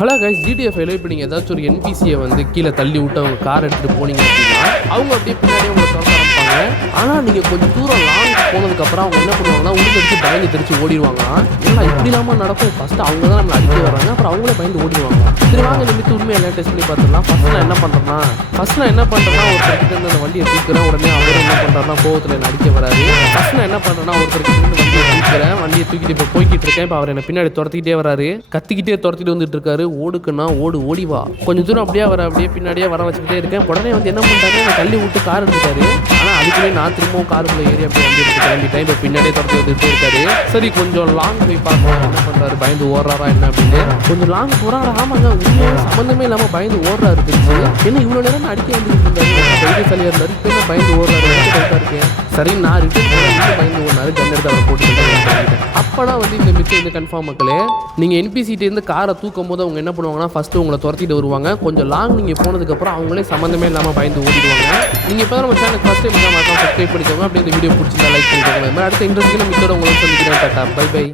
Hello guys, GTA 5 இப்போ நீங்கள் ஏதாச்சும் ஒரு என்பிசியை வந்து கீழே தள்ளி விட்டு அவங்க கார் எடுத்துகிட்டு போனீங்க அப்படின்னா அவங்க அப்படியே பின்னாடியே உங்களை திறக்க ஆரம்பிப்பாங்க. ஆனால் நீங்கள் கொஞ்சம் தூரம் லாங் போனதுக்கப்புறம் அவங்க என்ன பண்ணுவாங்கன்னா உள்ள பயந்து தெரிச்சு ஓடிடுவாங்க. ஏன்னா இப்படி இல்லாமல் நடக்கும். ஃபஸ்ட்டு அவங்க தான் நம்மளை அடிக்க வர்றாங்க, அப்புறம் அவங்களே பயந்து ஓடிடுவாங்க. சரி வாங்க இந்த மித்து உண்மையை எல்லாம் டெஸ்ட் பண்ணி பார்த்துடலாம். ஃபஸ்ட்டு நான் என்ன பண்ணுறேன்னா ஒருத்தர்கிட்ட இருந்து அந்த வண்டியை தூக்குறேன். உடனே அவர் என்ன பண்ணுறாருன்னா கோவத்தில் என்ன அடிக்க வராரு. ஃபஸ்ட் நான் என்ன பண்ணுறேன்னா ஒருத்தர்கிட்ட இருந்து வண்டியை தூக்கிட்டு இப்போ போய்கிட்டு இருக்கேன். இப்போ அவர் என்ன பின்னாடி துரத்திக்கிட்டே வராரு, கத்திக்கிட்டே துரத்திட்டு வந்துட்டு இருக்காரு. ஓடுக்குன்னா ஓடி வா. கொஞ்சம் தூரம் அப்படியே பின்னாடியே வர வச்சுக்கிட்டே இருக்கேன். உடனே வந்து என்ன பண்ணிட்டாரு, நான் தள்ளி விட்டு கார் எடுத்துட்டாரு. ஆனால் அதுக்குள்ளே நான் திரும்பவும் காருக்குள்ள ஏறி அப்படியே வண்டி எடுத்து கிளம்பிட்டேன். இப்போ பின்னாடியே துரத்தி வந்துட்டே இருக்காரு. சரி கொஞ்சம் லாங் போய் பார்க்கலாம் என்ன பண்ணுறாரு, பயந்து ஓடுறாரா என்ன அப்படின்னு. கொஞ்சம் லாங் போகிறாரா, ஆமாங்க உண்மையாக சம்மந்தமே இல்லாமல் பயந்து ஓடுறாரு. தெரிஞ்சு என்ன இவ்வளோ நேரம் அடிக்க வந்துட்டு இருந்தாரு, தலையாக இருந்தாரு. இப்போ என்ன பயந்து ஓடுறாரு, இருக்கேன். சரி நான் ரிட்டர்ன் போன பயந்து ஓடுறாரு. கண் எடுத்து அவரை போட்டு அப்போனா வந்து இந்த மிச்சம் வந்து கன்ஃபார்ம் மக்களே, நீங்கள் என்பிசிட்டேருந்து காரை தூக்கும் போது அவங்க என்ன பண்ணுவாங்கன்னா ஃபஸ்ட்டு உங்களை துரத்திட்டு வருவாங்க. கொஞ்சம் லாங் நீங்கள் போனதுக்கப்புறம் அவங்களே சம்மந்தமே இல்லாமல் பயந்து ஓடிடுவாங்க. நீங்கள் இப்போ தான் நம்ம சேனல் ஃபஸ்ட் டைம் தான் சப்ஸ்கிரைப் பண்ணிக்கோங்க. அப்படி இந்த வீடியோ பிடிச்சிருந்தா லைக் பண்ணிக்கோங்க. அடுத்த இன்ட்ரெஸ்ட்டில் மித்தோட உங்களுக்கு சொல்லிக்கிறேன். டாட்டா பை பை.